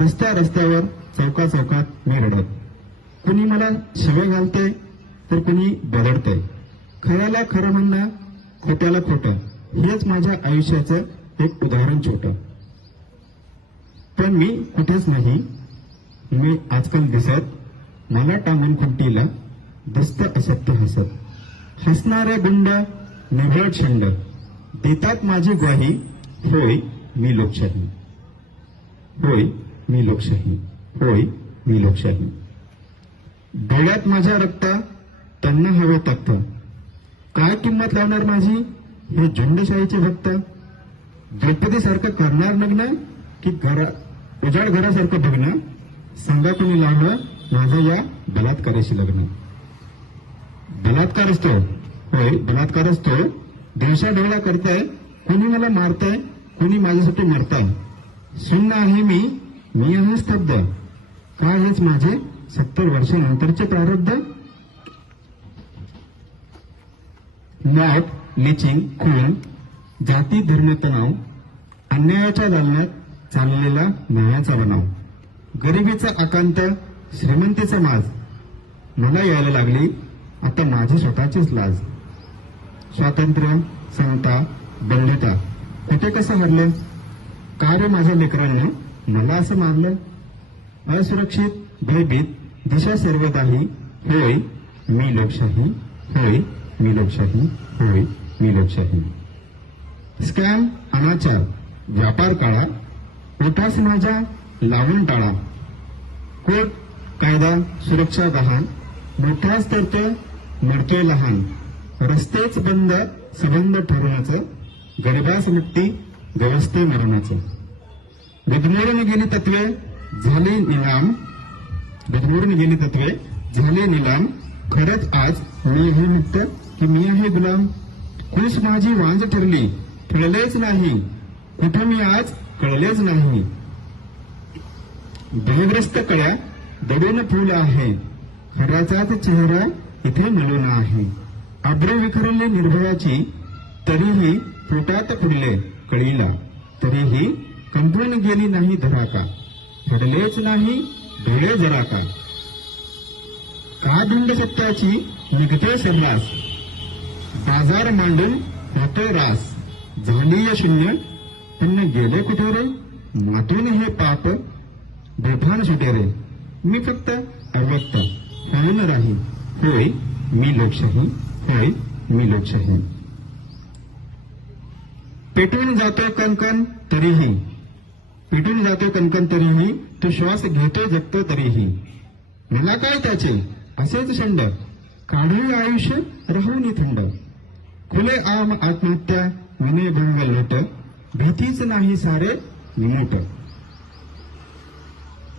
रस्त्या रस्त्यावर चौका चौकात मी रडत. कुणी मला शिव्या घालते तर कुणी बदडते. खऱ्याला खरं म्हणणं, खोट्याला खोटं, हेच माझ्या आयुष्याचं एक उदाहरण छोटं. पण मी कुठेच नाही, मी आजकाल दिसत. मला टांगून खुंटीला दिसतं असत्य हसत. हसणारे गुंड निव्वळ छंड देतात माझी ग्वाही. होय मी लोकशाही, होय मी लोकशाही, होय मी लोकशाही. डोळ्यात माझ्या रक्त, त्यांना हवे तख्त. काय किंमत लावणार माझी हे झुंडशाहीचे भक्त. द्रौपदीसारखं करणार लग्न की उजाड घरासारखं बघणं. सांगा कुणी लावलं माझं या बलात्काराशी लग्न. बलात्कार असतो, होय बलात्कार असतो. दिवसा ढवळा करताय, कोणी मला मारताय, कोणी माझ्यासाठी मरताय. शून्य आहे मी आहे स्तब्ध. काय हेच माझे 70 वर्षानंतरचे प्रारब्ध. मॉब, लिचिंग, खून, जाती धर्म तणाव, अन्यायाच्या दालनात चाललेला न्यायाचा बनाव. गरिबीचा आकांत, श्रीमंतीचा माज. मला यायला लागली आता माझी स्वतःचीच लाज. स्वातंत्र्य, समता, बंधुता कुठे कसं हरलं. का रे माझ्या लेकरांनी मला असं मारलं. असुरक्षित, भयभीत, दिशा सर्वदाही. होय मी लोकशाही, होय मी लोकशाही, होय मी लोकशाही. स्कॅम, अनाचार, व्यापार काळा, उठास माझ्या लावून टाळा. कोर्ट, कायदा, सुरक्षा गहाण, मोठाच तरतोय मरतोय लहान. रस्तेच बंद, संबंध ठरवण्याचं, गरिबास मुक्ती, व्यवस्थे मरणाचं. बिदमोडून गेली तत्वे झाली निलाम, बिदमोडून गेली तत्वे झाले निलाम. खरंच आज मी आहे मुक्त की मी आहे गुलाम. कुस माझी वांज ठरली, ठरलेच नाही. कुठं मी आज कळलेच नाही. भयग्रस्त कळ्या दडून फुल आहे. खऱ्याचाच चेहरा इथे मिळून आहे. अब्रू विखरली निर्भयाची, तरीही पोटात फुडले कळीला. तरीही कंपून गेली नाही धराका. फडलेच नाही डोळे जरा का. धुंड सत्याची निघते सर्रास. बाजार मांडून होते रास. झाली या शून्य पुन्हा गेले कुठे रे. मातून हे पाप बेभान सुटे रे. मी फक्त अव्यक्त होऊन राही. होय मी लोकशाही, होय मी लोकशाही. पेटून जातो कणकण तरीही, पेटून जातो कणकण तरीही. तो श्वास घेतो जगतो तरीही. मला काय त्याचे असेच शंड. काढू आयुष्य राहून थंड. खुले आम आत्महत्या, विनयभंग लोट. भीतीच नाही सारे निमूट.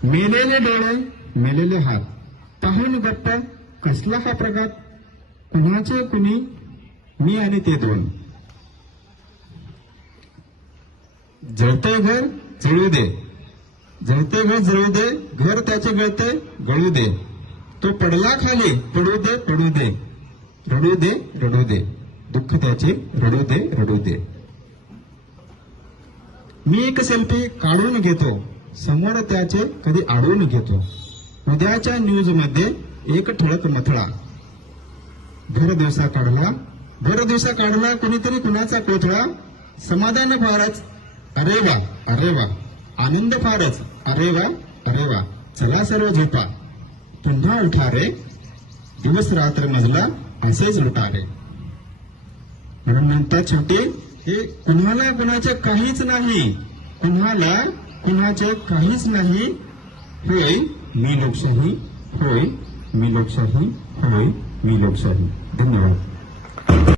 मेलेले डोळे, मेलेले हात, पाहून गप्प कसला हा प्रघात. कुणाचे कुणी मी आणि ते दोन. जळते घर जळू दे, जळते घर जळू दे. घर त्याचे गळते गळू दे. तो पडला खाली पडू दे पडू दे. रडू दे रडू दे. दुःख त्याचे रडू दे रडू दे. मी एक सेल्फी काढून घेतो, समोर त्याचे कधी आढळून घेतो. उद्याच्या न्यूज मध्ये एक ठळक मथळा. भर दिवसा काढला कुणीतरी कुणाचा कोथळा. समाधान फारच, अरे वा अरे वा. आनंद फारच, अरे वा अरे वा. चला सर्व झोपा, पुन्हा उठा रे. दिवस रात्र मजला असेच लुटा रे. म्हणून म्हणतात शेवटी हे कुणाला कुणाचे काहीच नाही, कुणाला कुणाचे काहीच नाही. होय मी लोकशाही, होय मी लोकशाही, होय मी लोकशाही. धन्यवाद.